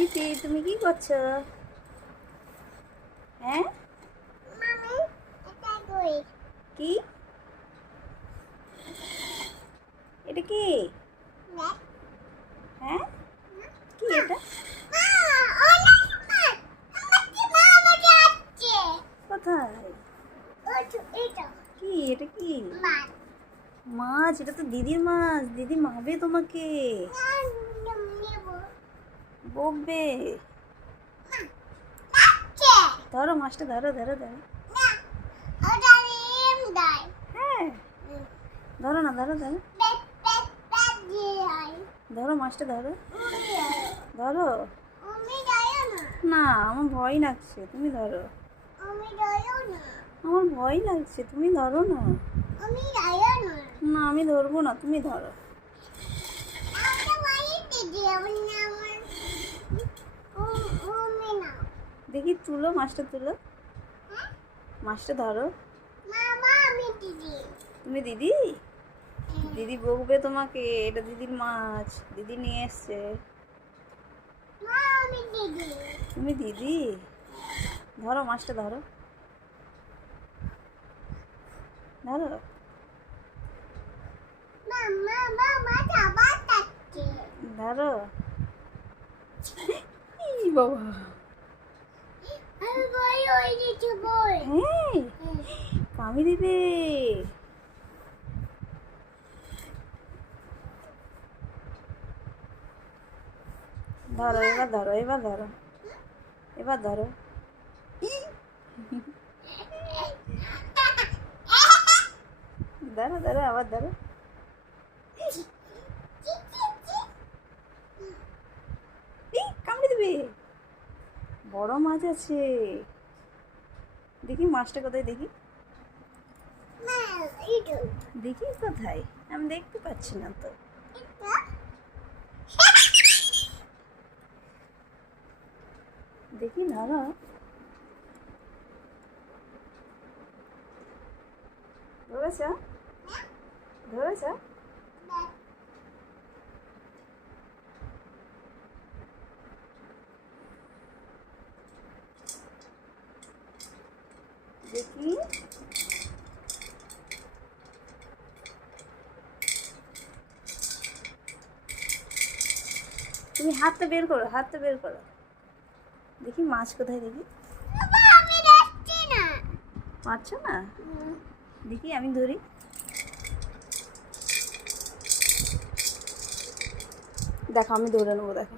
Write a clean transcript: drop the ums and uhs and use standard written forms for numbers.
পিপি তুমি কি করছো? হ্যাঁ কি এটা কি? হ্যাঁ কি এটা? কোথায়? কি এটা কি? মাছ? এটা তো দিদির মাছ, দিদি মারবে তোমাকে, বকবে। ধরো মাছটা, ধরো ধরো ধরো। হ্যাঁ ধরো না, ধরো ধরো ধরো মাছটা, ধরো ধরো। না আমার ভয় লাগছে, তুমি ধরো। আমার ভয় লাগছে, তুমি ধরো না। না আমি ধরবো না, তুমি ধরো। দেখি তুলো মাছটা, তুলো মাছটা, ধরো। তুমি দিদি? দিদি বকবে তোমাকে, এটা দিদির মাছ, দিদি নিয়ে এসছে। তুমি দিদি? ধরো মাছটা, ধরো ধরো। ধরো। বাবা হ্যাঁ কামি দিবে। ধরো এবার, ধরো এবার, ধরো এবার, ধরো। ধরো ধরো আবার ধরো। কামড়ে দিবে, বড় মাছ আছে। দেখি মাছটা কোথায়, দেখি দেখি কোথায়, আমি দেখতে পাচ্ছি না তো। দেখি ধরো। ধরেছ? ধরেছ? দেখি তুমি হাতটা বের করো, হাতটা বের করো, দেখি মাছ কোথায়, দেখি। পারছো না? দেখি আমি ধরি। দেখো আমি ধরে নেবো, দেখো।